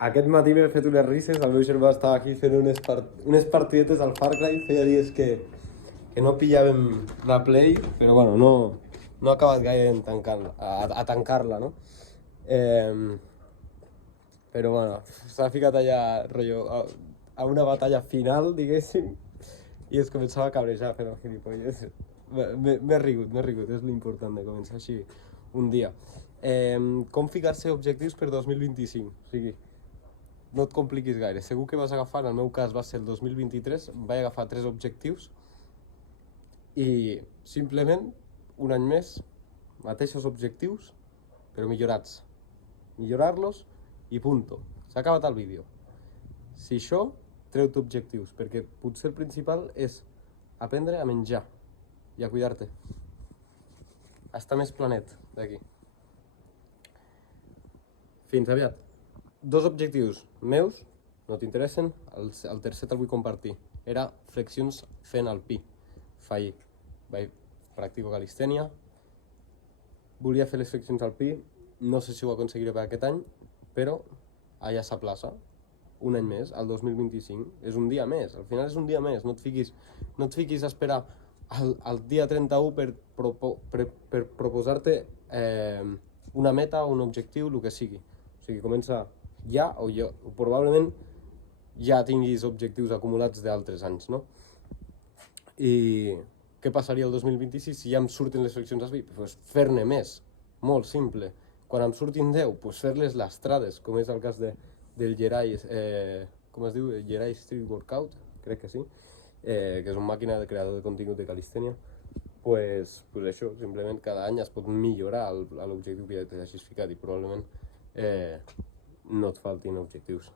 Aquest matí m'he fet unes risses, el meu germà estava aquí fent unes partidetes al Far Cry, feia dies que no pillàvem la Play, però bueno, no ha acabat gaire a tancar-la, no? Però bueno, s'ha ficat allà, rotllo, a una batalla final, diguéssim, i es començava a cabrejar fent el gilipolles. M'he rigut, és l'important de començar així un dia. Com ficar-se objectius per 2025? O sigui, no et compliquis gaire, segur que vas agafar, en el meu cas va ser el 2023, vaig agafar 3 objectius i simplement un any més, mateixos objectius, però millorats. Millorar-los i punto. S'ha acabat el vídeo. Si això, treu-te objectius, perquè potser el principal és aprendre a menjar i a cuidar-te. A estar més planet d'aquí. Fins aviat. 2 objectius meus, no t'interessen, el tercer te'l vull compartir. Era flexions fent el pi. Vaig practico calistènia, volia fer les flexions al pi, no sé si ho aconseguiré per aquest any, però allà s'aplaça, un any més, al 2025. És un dia més, al final és un dia més, no et fiquis a esperar al dia 31 per proposar-te una meta o un objectiu, el que sigui. O sigui, comença ja o probablement ja tinguis objectius acumulats d'altres anys, no? I què passaria el 2026 si ja em surten les flexions al pi? Pues fer-ne més, molt simple. Quan em surtin 10, pues fer-les lastrades, com és el cas del Gerai, com es diu? Gerai Street Workout, crec que sí, que és una màquina de creador de contingut de calistènia. Pues això, simplement cada any es pot millorar l'objectiu que ja t'hagis ficat i probablement no et faltin objectius.